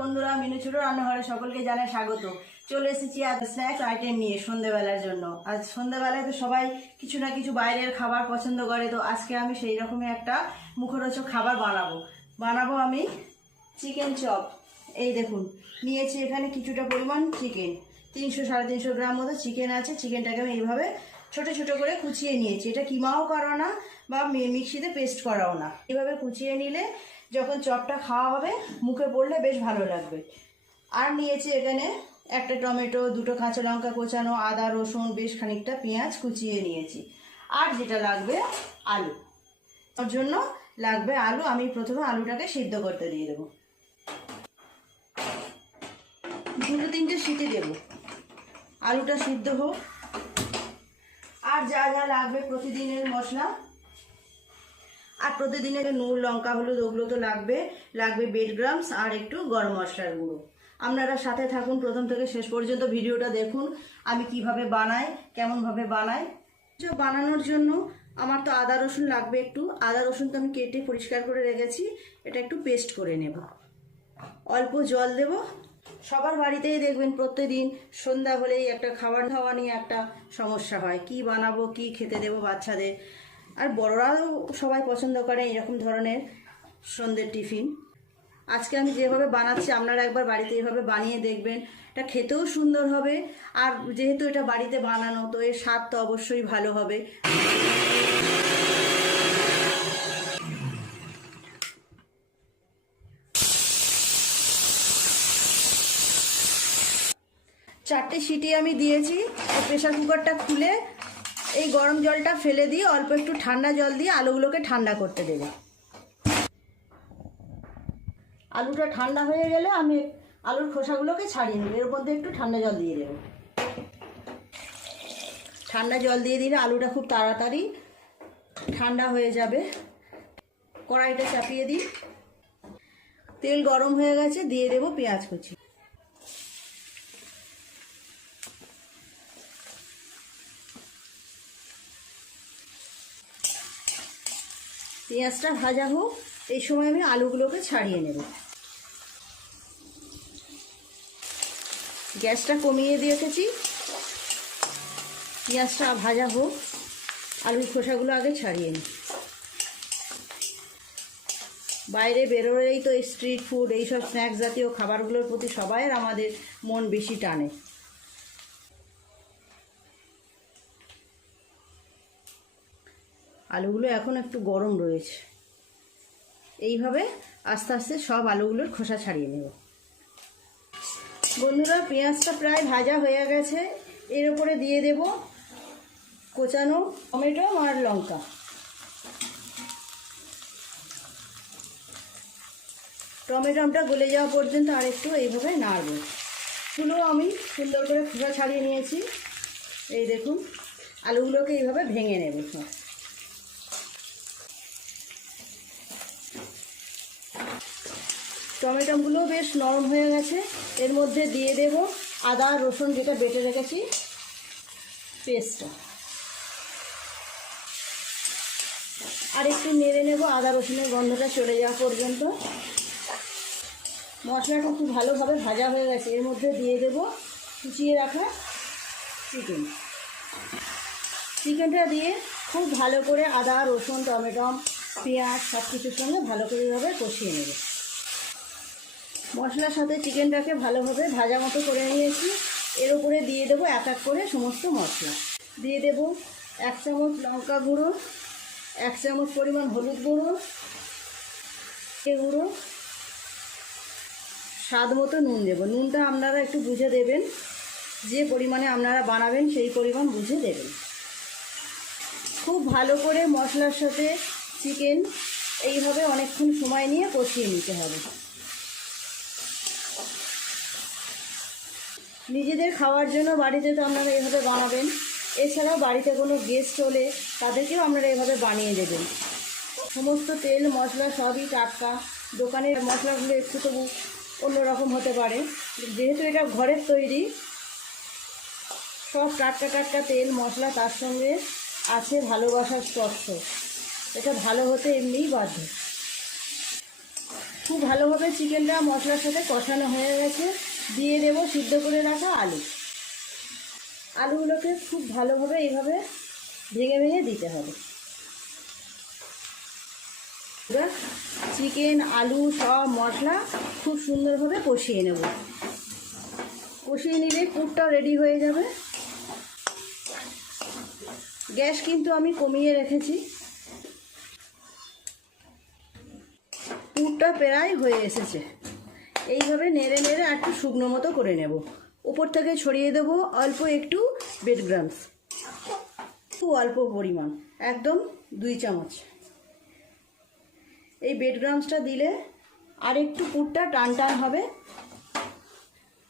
বন্ধুরা, মিনু ছোট রান্নাঘরে সকলকে জানাই স্বাগত। চলে এসেছি আজ স্ন্যাক্স আইটেম নিয়ে সন্ধ্যাবেলার জন্য। আজ সন্ধ্যাবেলায় তো সবাই কিছু না কিছু বাইরের খাবার পছন্দ করে, তো আজকে আমি সেই রকমই একটা মুখরোচক খাবার বানাবো আমি চিকেন চপ। এই দেখুন, নিয়েছি এখানে কিছুটা পরিমাণ চিকেন, 300-350 গ্রাম মতো চিকেন আছে। চিকেনটাকে আমি এইভাবে ছোট ছোট করে কুচিয়ে নিয়েছি। এটা কিমাও করা না বা মিক্সিতে পেস্ট করাও না, এভাবে কুচিয়ে নিলে যখন চপটা খাওয়া হবে মুখে পড়লে বেশ ভালো লাগবে। আর নিয়েছি এখানে একটা টমেটো, দুটো কাঁচা লঙ্কা কোচানো, আদা রসুন, বেশ খানিকটা পেঁয়াজ কুচিয়ে নিয়েছি। আর যেটা লাগবে আলু, ওর জন্য লাগবে আলু। আমি প্রথমে আলুটাকে সিদ্ধ করতে দিয়ে দেবো, 2-3টে সিটি দেবো, আলুটা সিদ্ধ হোক। আর যা যা লাগবে প্রতিদিনের মশলা, আর প্রতিদিনের নুন, লঙ্কা, হলুদ, ওগুলো তো লাগবে বেড গ্রামস আর একটু গরম মশলার গুঁড়ো। আপনারা সাথে থাকুন, প্রথম থেকে শেষ পর্যন্ত ভিডিওটা দেখুন আমি কিভাবে বানাই, কেমনভাবে বানাই। বানানোর জন্য আমার তো আদা রসুন লাগবে একটু। আদা রসুনটা আমি কেটে পরিষ্কার করে রেখেছি, এটা একটু পেস্ট করে নেব। অল্প জল দেব। সবার বাড়িতেই দেখবেন প্রত্যেকদিন সন্ধ্যা হলেই একটা খাবার খাওয়া নিয়ে একটা সমস্যা হয়, কি বানাবো, কি খেতে দেবো বাচ্চাদের। আর বড়রাও সবাই পছন্দ করে এরকম ধরনের সন্ধ্যের টিফিন। আজকে আমি যেভাবে বানাচ্ছি আপনারা একবার বাড়িতে এভাবে বানিয়ে দেখবেন, এটা খেতেও সুন্দর হবে। আর যেহেতু এটা বাড়িতে বানানো, তো এর স্বাদ তো অবশ্যই ভালো হবে। 4টে সিটি আমি দিয়েছি। প্রেসার কুকারটা খুলে এই গরম জলটা ফেলে দিয়ে অল্প একটু ঠান্ডা জল দিয়ে আলুগুলোকে ঠান্ডা করতে দেব। আলুটা ঠান্ডা হয়ে গেলে আমি আলুর খোসাগুলোকে ছাড়িয়ে নেব, এর মধ্যে একটু ঠান্ডা জল দিয়ে দেব। ঠান্ডা জল দিয়ে দিলে আলুটা খুব তাড়াতাড়ি ঠান্ডা হয়ে যাবে। কড়াইটা চাপিয়ে দিই, তেল গরম হয়ে গেছে, দিয়ে দেব পেঁয়াজ কুচি। পেঁয়াজটা ভাজা হোক, এই সময় আমি আলুগুলোকে ছাড়িয়ে নেব। গ্যাসটা কমিয়ে দিয়ে রেখেছি, পেঁয়াজটা ভাজা হোক, আলুর খোসাগুলো আগে ছাড়িয়ে নিই। বাইরে বেরোলেই তো স্ট্রিট ফুড, এইসব স্ন্যাক্স জাতীয় খাবারগুলোর প্রতি সবাইয়ের আমাদের মন বেশি টানে। আলুগুলো এখন একটু গরম রয়েছে, এইভাবে আস্তে আস্তে সব আলুগুলোর খোসা ছাড়িয়ে নেব। বন্ধুরা, পেঁয়াজটা প্রায় ভাজা হয়ে গেছে, এর উপরে দিয়ে দেব কোচানো টমেটো আর লঙ্কা। টমেটোটা গলে যাওয়া পর্যন্ত আর একটু এইভাবে নাড়ব। ফুলও আমি সুন্দর করে খোসা ছাড়িয়ে নিয়েছি। এই দেখুন, আলুগুলোকে এইভাবে ভেঙে নেব। টমেটোগুলো বেশ নরম হয়ে গেছে, এর মধ্যে দিয়ে দেব আদা রসুন যেটা বেটে রেখেছি পেস্টটা। আর একটু নেড়ে নেব আদা রসুনের গন্ধটা চলে যাওয়া পর্যন্ত। মশলাটা খুব ভালোভাবে ভাজা হয়ে গেছে, এর মধ্যে দিয়ে দেব কুচিয়ে রাখা চিকেনটা দিয়ে খুব ভালো করে আদা রসুন টমেটো পেঁয়াজ সব কিছুর সঙ্গে ভালো করে এভাবে কষিয়ে নেব। মশলার সাথে চিকেনটাকে ভালোভাবে ভাজা মতো করে নিয়েছি। এর উপরে দিয়ে দেবো এক এক করে সমস্ত মশলা। দিয়ে দেব 1 চামচ লঙ্কা গুঁড়ো, 1 চামচ পরিমাণ হলুদ গুঁড়ো, স্বাদ মতো নুন দেব। নুনটা আপনারা একটু বুঝে দেবেন, যে পরিমাণে আপনারা বানাবেন সেই পরিমাণ বুঝে দেবেন। খুব ভালো করে মশলার সাথে চিকেন এইভাবে অনেকক্ষণ সময় নিয়ে কষিয়ে নিতে হবে। নিজেদের খাওয়ার জন্য বাড়িতে তো আপনারা এভাবে বানাবেন, এছাড়াও বাড়িতে কোনো গেস্ট হলে তাদেরকেও আপনারা এভাবে বানিয়ে দেবেন। সমস্ত তেল মশলা সবই টাটকা, দোকানের মশলাগুলো একটু তবু অন্যরকম হতে পারে, যেহেতু এটা ঘরের তৈরি সব টাটকা টাটকা তেল মশলা, তার সঙ্গে আছে ভালোবাসার স্পর্শ। এটা ভালো হতে এমনিই বাধ্য। খুব ভালোভাবে চিকেনটা মশলার সাথে কষানো হয়ে গেছে। দিয়ে দেবো সিদ্ধ করে রাখা আলু। আলুগুলোকে খুব ভালোভাবে এইভাবে ভেঙে ভেঙে দিতে হবে। এবার চিকেন আলু সব মশলা খুব সুন্দরভাবে কষিয়ে নেব। কষিয়ে নিলে পুরটা রেডি হয়ে যাবে। গ্যাস কিন্তু আমি কমিয়ে রেখেছি। পুরটা প্রায় হয়ে এসেছে। এইভাবে নেড়ে নেড়ে একটু শুকনো মতো করে নেব। উপর থেকে ছড়িয়ে দেবো অল্প একটু ব্রেড ক্রাম্বস, খুব অল্প পরিমাণ, একদম 2 চামচ। এই ব্রেড ক্রাম্বসটা দিলে আর একটু পুরটা টান টান হবে।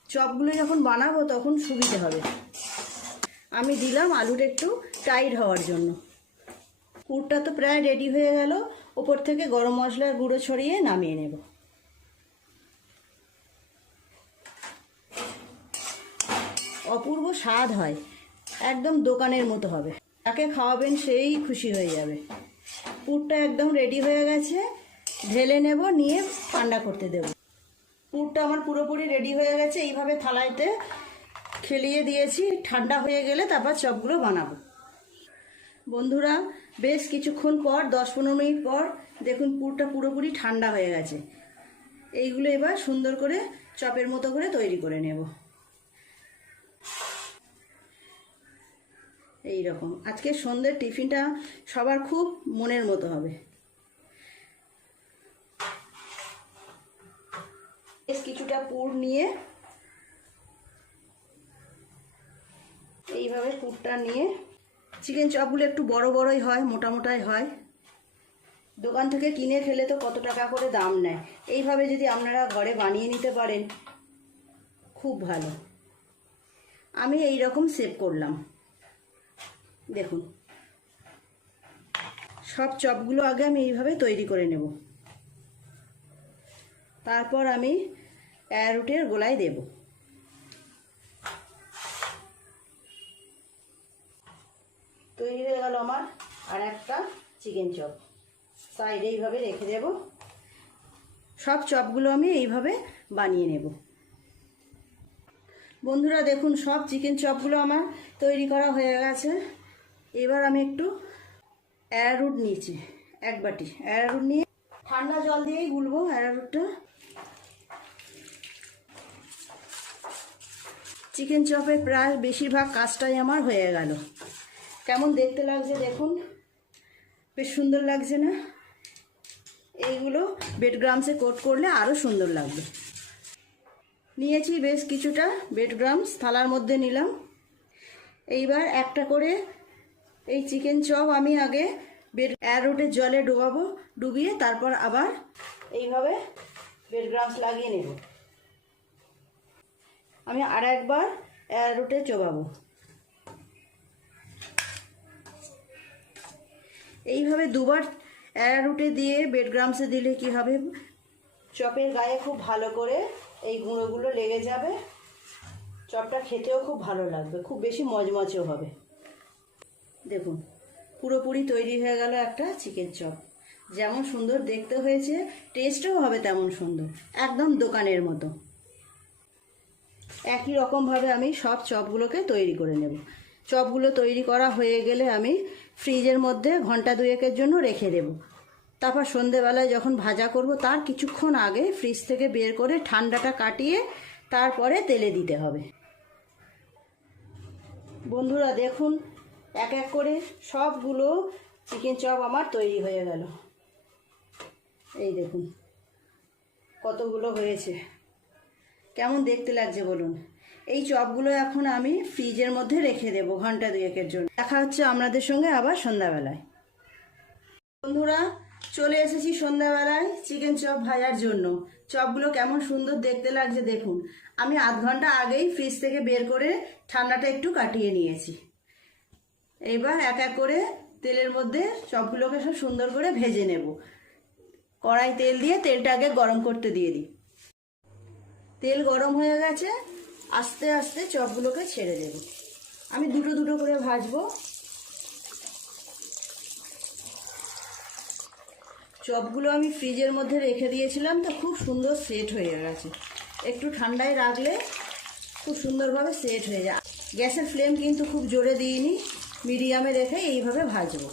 চপগুলো যখন বানাবো তখন সুবিধে হবে। আমি দিলাম আলুটা একটু টাইট হওয়ার জন্য। পুরটা তো প্রায় রেডি হয়ে গেল। ওপর থেকে গরম মশলার গুঁড়ো ছড়িয়ে নামিয়ে নেব। অপূর্ব স্বাদ হয়, একদম দোকানের মতো হবে। যাকে খাওয়াবেন সেই খুশি হয়ে যাবে। পুরটা একদম রেডি হয়ে গেছে। ঢেলে নেব, নিয়ে ঠান্ডা করতে দেব। পুরটা আমার পুরোপুরি রেডি হয়ে গেছে। এইভাবে থালাইতে খেলিয়ে দিয়েছি। ঠান্ডা হয়ে গেলে তারপর চপগুলো বানাবো। বন্ধুরা, বেশ কিছুক্ষণ পর 10-15 মিনিট পর দেখুন পুরটা পুরোপুরি ঠান্ডা হয়ে গেছে। এইগুলো এবার সুন্দর করে চপের মতো করে তৈরি করে নেব। এই রকম আজকে সন্ধ্যের টিফিনটা সবার খুব মনের মতো হবে। বেশ কিছুটা পুর নিয়ে এইভাবে পুরটা নিয়ে, চিকেন চপগুলো একটু বড় বড়ই হয়, মোটা মোটাই হয়। দোকান থেকে কিনে খেলে তো কত টাকা করে দাম নেয়। এইভাবে যদি আপনারা ঘরে বানিয়ে নিতে পারেন খুব ভালো। আমি এই রকম শেপ করলাম। দেখুন, সব চপগুলো আগে আমি এইভাবে তৈরি করে নেব। তারপর আমি অ্যারোরুটের গোলায় দেব। তৈরি হয়ে গেল আমার আর একটা চিকেন চপ। সাইডে এইভাবে রেখে দেব। সব চপগুলো আমি এইভাবে বানিয়ে নেব। বন্ধুরা দেখুন, সব চিকেন চপগুলো আমার তৈরি করা হয়ে গেছে। এবার আমি একটু অ্যারোরুট নিয়েছি, 1 বাটি অ্যারোরুট নিয়ে ঠান্ডা জল দিয়েই গুলবো অ্যারোরুটটা। চিকেন চপের প্রায় বেশিরভাগ কাজটাই আমার হয়ে গেল। কেমন দেখতে লাগছে দেখুন, বেশ সুন্দর লাগছে না? এইগুলো ব্রেড ক্রাম্বসে কোট করলে আরও সুন্দর লাগবে। নিয়েছি বেশ কিছুটা ব্রেড ক্রাম্বস, থালার মধ্যে নিলাম। এইবার একটা করে এই চিকেন চপ আমি আগে অ্যারোরুটের জলে ডোবাবো। ডুবিয়ে তারপর আবার এইভাবে ব্রেড ক্রাম্বস লাগিয়ে নেব। আমি আর একবার অ্যারোরুটে চোবাবো। এইভাবে দুবার অ্যারোরুটে দিয়ে ব্রেড ক্রাম্বসে দিলে কি হবে, চপের গায়ে খুব ভালো করে এই গুঁড়োগুলো লেগে যাবে। চপটা খেতেও খুব ভালো লাগবে, খুব বেশি মচমচেও হবে। দেখুন, পুরোপুরি তৈরি হয়ে গেল একটা চিকেন চপ। যেমন সুন্দর দেখতে হয়েছে, টেস্টও হবে তেমন সুন্দর, একদম দোকানের মতো। একই রকমভাবে আমি সব চপগুলোকে তৈরি করে নেব। চপগুলো তৈরি করা হয়ে গেলে আমি ফ্রিজের মধ্যে ঘন্টা 2-1-এর জন্য রেখে দেব। তারপর সন্ধেবেলায় যখন ভাজা করব তার কিছুক্ষণ আগে ফ্রিজ থেকে বের করে ঠান্ডাটা কাটিয়ে তারপরে তেলে দিতে হবে। বন্ধুরা দেখুন, এক এক করে সবগুলো চিকেন চপ আমার তৈরি হয়ে গেল। এই দেখুন কতগুলো হয়েছে, কেমন দেখতে লাগছে বলুন। এই চপগুলো এখন আমি ফ্রিজের মধ্যে রেখে দেব ঘন্টা 2-1-এর জন্য। দেখা হচ্ছে আপনাদের সঙ্গে আবার সন্ধ্যাবেলায়। বন্ধুরা, চলে এসেছি সন্ধ্যাবেলায় চিকেন চপ ভাজার জন্য। চপগুলো কেমন সুন্দর দেখতে লাগছে দেখুন। আমি আধ ঘন্টা আগেই ফ্রিজ থেকে বের করে ঠান্ডাটা একটু কাটিয়ে নিয়েছি। এবার এক এক করে তেলের মধ্যে চপগুলোকে সব সুন্দর করে ভেজে নেব। কড়াই তেল দিয়ে তেলটা আগে গরম করতে দিয়ে দিই। তেল গরম হয়ে গেছে, আস্তে আস্তে চপগুলোকে ছেড়ে দেব। আমি দুটো দুটো করে ভাজবো। চপগুলো আমি ফ্রিজের মধ্যে রেখে দিয়েছিলাম, তো খুব সুন্দর সেট হয়ে গেছে। একটু ঠান্ডায় রাখলে খুব সুন্দরভাবে সেট হয়ে যায়। গ্যাসের ফ্লেম কিন্তু খুব জোরে দিইনি, মিডিয়ামে রেখে এইভাবে ভাজবো।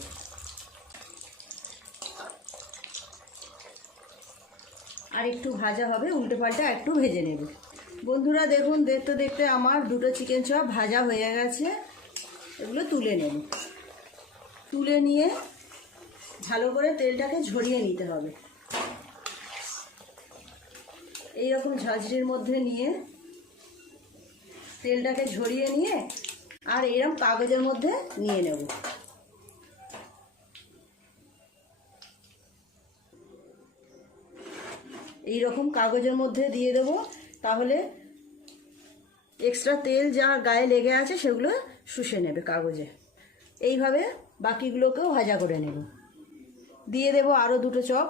আর একটু ভাজা হবে, উল্টে পাল্টে একটু ভেজে নেব। বন্ধুরা দেখুন, দেখতে দেখতে আমার দুটো চিকেন চপ ভাজা হয়ে গেছে। এগুলো তুলে নেব। তুলে নিয়ে ভালো করে তেলটাকে ঝরিয়ে নিতে হবে। এই রকম ঝাঁঝরির মধ্যে নিয়ে তেলটাকে ঝরিয়ে নিয়ে আর এরকম কাগজের মধ্যে নিয়ে নেব। এই রকম কাগজের মধ্যে দিয়ে দেব, তাহলে এক্সট্রা তেল যা গায়ে লেগে আছে সেগুলো শুষে নেবে কাগজে। এইভাবে বাকিগুলোকেও ভাজা করে নেব। দিয়ে দেব আরও দুটো চপ।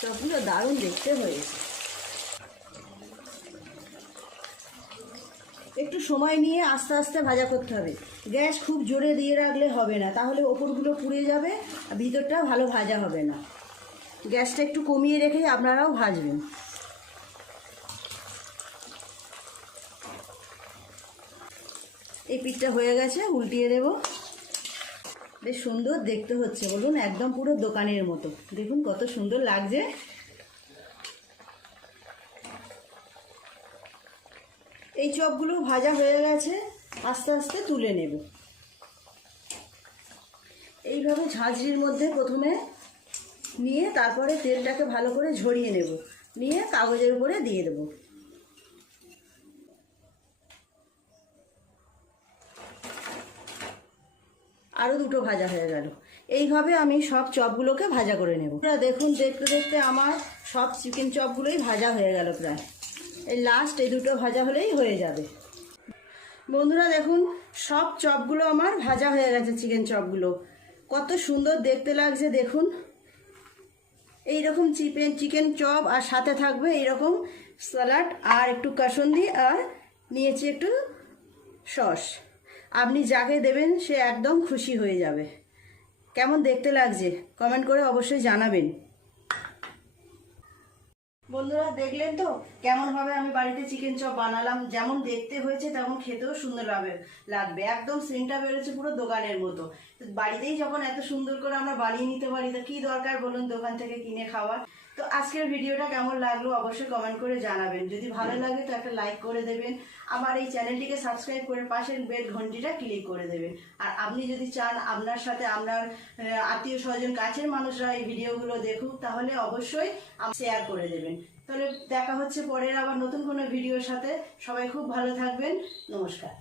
চপগুলো দারুণ দেখতে হয়েছে। একটু সময় নিয়ে আস্তে আস্তে ভাজা করতে হবে। গ্যাস খুব জোরে দিয়ে রাখলে হবে না, তাহলে ওপরগুলো পুড়ে যাবে আর ভিতরটা ভালো ভাজা হবে না। গ্যাসটা একটু কমিয়ে রেখেই আপনারাও ভাজবেন। এই পিঠটা হয়ে গেছে, উল্টিয়ে দেব। বেশ সুন্দর দেখতে হচ্ছে বলুন, একদম পুরো দোকানের মতো। দেখুন কত সুন্দর লাগছে। এই চপগুলো ভাজা হয়ে গেছে, আস্তে আস্তে তুলে নেব। এইভাবে ঝাঁঝরির মধ্যে প্রথমে নিয়ে তারপরে তেলটাকে ভালো করে ঝরিয়ে নেব, নিয়ে কাগজের উপরে দিয়ে দেব। আরও দুটো ভাজা হয়ে গেল। এইভাবে আমি সব চপগুলোকে ভাজা করে নেব। দেখুন দেখতে দেখতে আমার সব চিকেন চপগুলোই ভাজা হয়ে গেল প্রায়। এই লাস্ট এই দুটো ভাজা হলেই হয়ে যাবে। বন্ধুরা দেখুন, সব চপগুলো আমার ভাজা হয়ে গেছে। চিকেন চপগুলো কত সুন্দর দেখতে লাগছে দেখুন। এইরকম চিকেন চপ আর সাথে থাকবে এইরকম স্যালাড আর একটু কাসুন্দি আর নিয়েছি একটু সস। আপনি যাকে দেবেন সে একদম খুশি হয়ে যাবে। কেমন দেখতে লাগছে কমেন্ট করে অবশ্যই জানাবেন। বন্ধুরা দেখলেন তো কেমনভাবে আমি বাড়িতে চিকেন চপ বানালাম। যেমন দেখতে হয়েছে তেমন খেতেও সুন্দর লাগবে। একদম সিনটা বেরোচ্ছে পুরো দোকানের মতো। বাড়িতেই যখন এত সুন্দর করে আমরা বানিয়ে নিতে পারি, তো কি দরকার বলুন দোকান থেকে কিনে খাওয়ার। তো আজকের ভিডিওটা কেমন লাগলো অবশ্যই কমেন্ট করে জানাবেন। যদি ভালো লাগে তো একটা লাইক করে দেবেন। আমার এই চ্যানেলটিকে সাবস্ক্রাইব করে পাশের বেল ঘন্টিটা ক্লিক করে দেবেন। আর আপনি যদি চান আপনার সাথে আপনার আত্মীয় স্বজন কাছের মানুষরা এই ভিডিওগুলো দেখুক, তাহলে অবশ্যই শেয়ার করে দেবেন। তাহলে দেখা হচ্ছে পরের আবার নতুন কোনো ভিডিওর সাথে। সবাই খুব ভালো থাকবেন। নমস্কার।